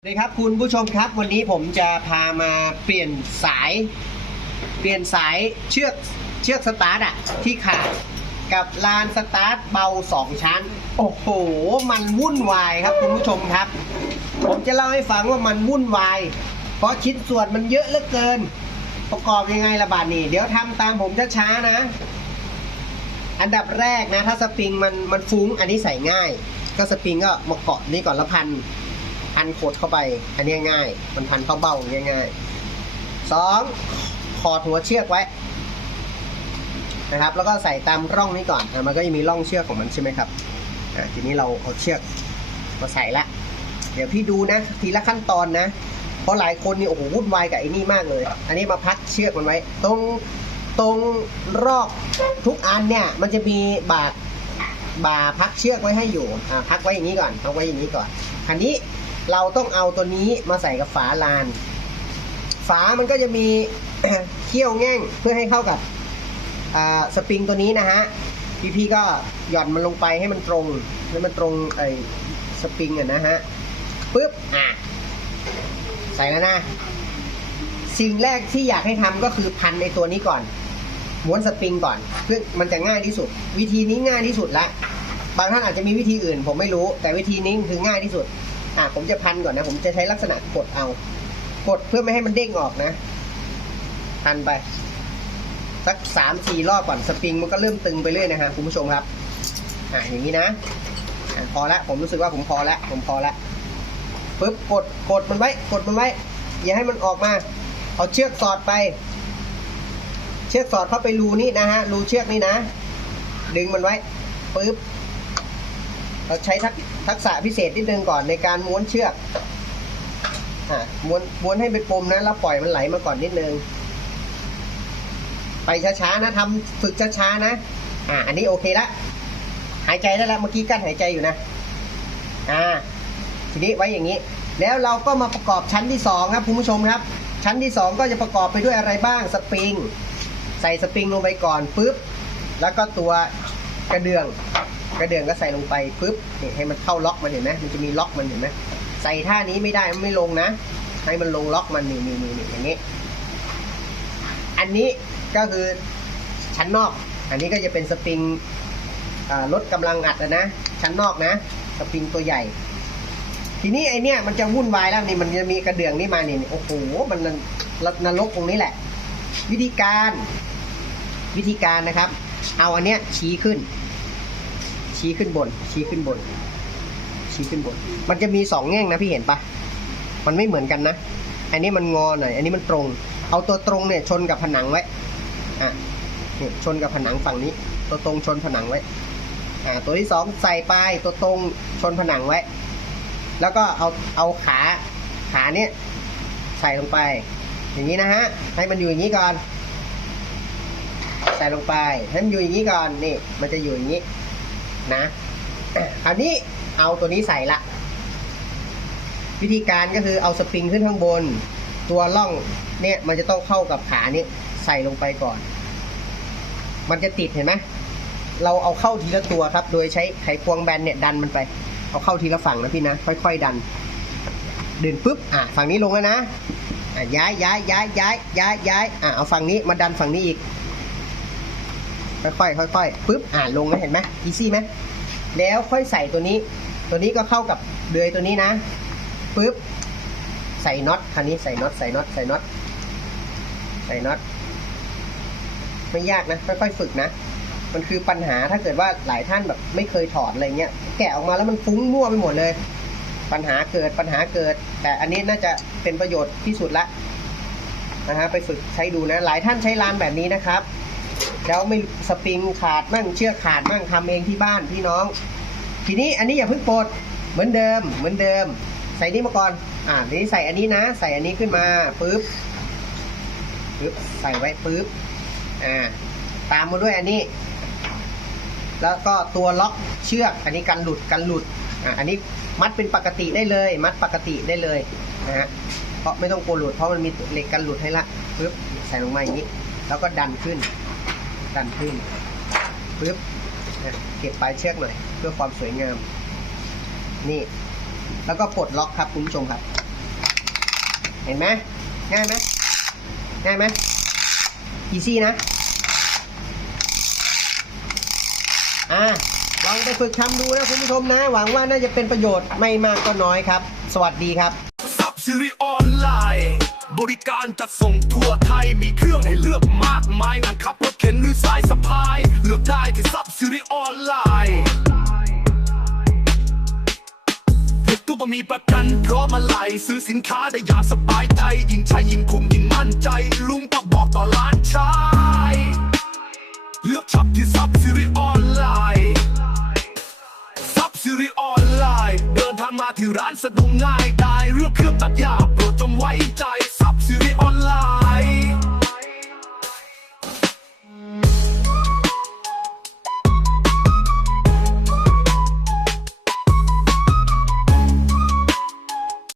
สวัสดีครับคุณผู้ชมครับวันนี้ผมจะพามาเปลี่ยนสาย เปลี่ยนสายเชือกเชือกสตาร์ทอะที่ขาดกับลานสตาร์ทเบาสองชั้น โอ้โห มันวุ่นวายครับคุณผู้ชมครับ ผมจะเล่าให้ฟังว่ามันวุ่นวาย เพราะชิ้นส่วนมันเยอะเหลือเกิน ประกอบยังไงละบาดนี่เดี๋ยวทำตามผมช้าๆนะ อันดับแรกนะ ถ้าสปริงมันมันฟุ้งอันนี้ใส่ง่าย ก็สปริงก็มาเกาะนี่ก่อนล้วพัน พันขดเข้าไป อันนี้ง่าย มันพันเข้าเบ้าอย่ายง่ายสองขอดหัวเชือกไว้นะครับ แล้วก็ใส่ตามร่องนี้ก่อนอะมันก็จะมีร่องเชือกของมันใช่ไหมครับอะทีนี้เราเอาเชือกมาใส่ละ เดี๋ยวพี่ดูนะทีละขั้นตอนนะ เพราะหลายคนนี่โอ้โหวุ่นวายกับไอ้นี่มากเลย อันนี้มาพักเชือกมันไว้ ตรงตรงรอกทุกอันเนี่ย มันจะมีบาดบ่าพักเชือกไว้ให้อยู่ อ่าพักไว้อย่างนี้ก่อนพักไว้อย่างนี้ก่อนอันนี้ เราต้องเอาตัวนี้มาใส่กับฝาลาน ฝามันก็จะมีเขี้ยวแง่งเพื่อให้เข้ากับสปริงตัวนี้นะฮะพี่พี่ๆก็หย่อนมันลงไปให้มันตรงให้มันตรงไอ้สปริงอะนะฮะปึ๊บอะใส่แล้วนะ สิ่งแรกที่อยากให้ทำก็คือพันในตัวนี้ก่อนม้วนสปริงก่อนเพื่อมันจะง่ายที่สุด วิธีนี้ง่ายที่สุดละบางท่านอาจจะมีวิธีอื่น ผมไม่รู้ แต่วิธีนี้คือง่ายที่สุด อะผมจะพันก่อนนะ ผมจะใช้ลักษณะกดเอา กดเพื่อไม่ให้มันเด้งออกนะ พันไป สักสามสี่รอบก่อนสปริงมันก็เริ่มตึงไปเรื่อยนะฮะคุณผู้ชมครับอะอย่างนี้นะอะพอละผมรู้สึกว่าผมพอละผมพอละปึ๊บกดกดมันไว้ กดมันไว้ อย่าให้มันออกมา เอาเชือกสอดไป เชือกสอดเข้าไปรูนี้นะฮะรูเชือกนี่นะ ดึงมันไว้ปึ๊บ เราใช้ทักษะพิเศษนิดนึงก่อนในการม้วนเชือกอ่าม้วนม้วนให้เป็นปมนะแล้วปล่อยมันไหลมาก่อนนิดนึง ไปช้าๆนะทำฝึกช้าๆนะ อ่าอันนี้โอเคละหายใจได้แล้วเมื่อกี้กั้นหายใจอยู่นะ อ่า ทีนี้ไว้อย่างนี้ แล้วเราก็มาประกอบชั้นที่สองครับคุณผู้ชมครับ ชั้นที่สองก็จะประกอบไปด้วยอะไรบ้างสปริง ใส่สปริงลงไปก่อนปุ๊บแล้วก็ตัวกระเดื่อง กระเดื่องก็ใส่ลงไปปุ๊บนี่ให้มันเข้าล็อกมันเห็นไหมมันจะมีล็อกมันเห็นไหมใส่ท่านี้ไม่ได้มันไม่ลงนะ ให้มันลงล็อกมันนี่นี่นี่นี่อย่างนี้ อันนี้ก็คือชั้นนอก อันนี้ก็จะเป็นสปริงลดกำลังอัดนะ ชั้นนอกนะ สปริงตัวใหญ่ ทีนี้ไอเนี้ยมันจะวุ่นวายแล้วนี่มันจะมีกระเดื่องนี่มานี่โอ้โหมันนรกตรงนี้แหละ วิธีการวิธีการนะครับ เอาอันเนี้ยชี้ขึ้น ชี้ขึ้นบน ชี้ขึ้นบน ชี้ขึ้นบน มันจะมีสองแง่งนะพี่เห็นปะมันไม่เหมือนกันนะ อันนี้มันงอหน่อย อันนี้มันตรง เอาตัวตรงเนี่ยชนกับผนังไว้ อะนี่ชนกับผนังฝั่งนี้ ตัวตรงชนผนังไว้ อ่า ตัวที่สองใส่ไปตัวตรงชนผนังไว้ แล้วก็เอาเอาขาขาเนี้ยใส่ลงไป อย่างนี้นะฮะ ให้มันอยู่อย่างนี้ก่อน ใส่ลงไปให้มันอยู่อย่างนี้ก่อน นี่ มันจะอยู่อย่างนี้ นะคราวนี้เอาตัวนี้ใส่ละ วิธีการก็คือเอาสปริงขึ้นข้างบน ตัวล่องเนี่ยมันจะต้องเข้ากับขานี้ใส่ลงไปก่อน มันจะติดเห็นไหมเราเอาเข้าทีละตัวครับ โดยใช้ไขควงแบนเนี่ยดันมันไป เอาเข้าทีละฝั่งนะพี่นะ ค่อย ๆ ดัน เดึงปุ๊บ อะฝั่งนี้ลงแล้วนะ อะย้ายย้ายย้ายย้ายย้ายย้ายอะเอาฝั่งนี้มาดันฝั่งนี้อีก ค่อยๆค่อยๆปุ๊บอ่าลงแล้วเห็นไหมอีซี่ไหมแล้วค่อยใส่ตัวนี้ ตัวนี้ก็เข้ากับเดือยตัวนี้นะปุ๊บใส่น็อตคันนี้ใส่น็อตใส่น็อตใส่น็อตใส่น็อตไม่ยากนะค่อยๆฝึกนะมันคือปัญหาถ้าเกิดว่าหลายท่านแบบไม่เคยถอดอะไรเงี้ยแกะออกมาแล้วมันฟุ้งมั่วไปหมดเลย ปัญหาเกิดปัญหาเกิด แต่อันนี้น่าจะเป็นประโยชน์ที่สุดละนะฮะไปฝึกใช้ดูนะ หลายท่านใช้ลานแบบนี้นะครับ แล้วไม่สปริงขาดมั่งเชือกขาดมั่งทำเองที่บ้านพี่น้อง ทีนี้อันนี้อย่าเพิ่งปลดเหมือนเดิม เหมือนเดิม ใส่นี่มาก่อนอ่าทีนี้ใส่อันนี้นะ ใส่อันนี้ขึ้นมาปึ๊บปึ๊บใส่ไว้ปึ๊บอ่าตามมาด้วยอันนี้ แล้วก็ตัวล็อกเชือก อันนี้กันหลุดกันหลุดอ่าอันนี้มัดเป็นปกติได้เลย มัดปกติได้เลยนะฮะเพราะไม่ต้องกลัวหลุดเพราะมันมีเหล็กกันหลุดให้ละปึ๊บใส่ลงมาอย่างนี้ แล้วก็ดันขึ้น ดันขึ้นปึ๊บอะเก็บปลายเชือกหน่อยเพื่อความสวยงาม นี่ แล้วก็ปลดล็อกครับคุณผู้ชมครับ เห็นไหมง่ายไหมง่ายไหมอีซี่นะ อ่าลองไปฝึกทำดูนะคุณผู้ชมนะ หวังว่าน่าจะเป็นประโยชน์ไม่มากก็น้อยครับ สวัสดีครับสับซิริออนไลน์ บริการจัดส่งทั่วไทยมีเครื่องให้เลือกมากมายนั่งขับรถเข็นหรือสายสะพาย เลือกได้ที่สับซิริออนไลน์ตัวบ่มีประกันพร้อมอะไรซื้อสินค้าได้อย่างสบายใจยิ่งใช้ยิ่งคุ้มยิ่งมั่นใจ ลุงก็บอกต่อร้านชายเลือกช็อปที่สับซิริออนไลน์ซับซิริออนไลน์เดินทางมาที่ร้านสะดวกง่ายได้เรื่องเครื่องตัดหญ้าโปรดจงไว้ใจ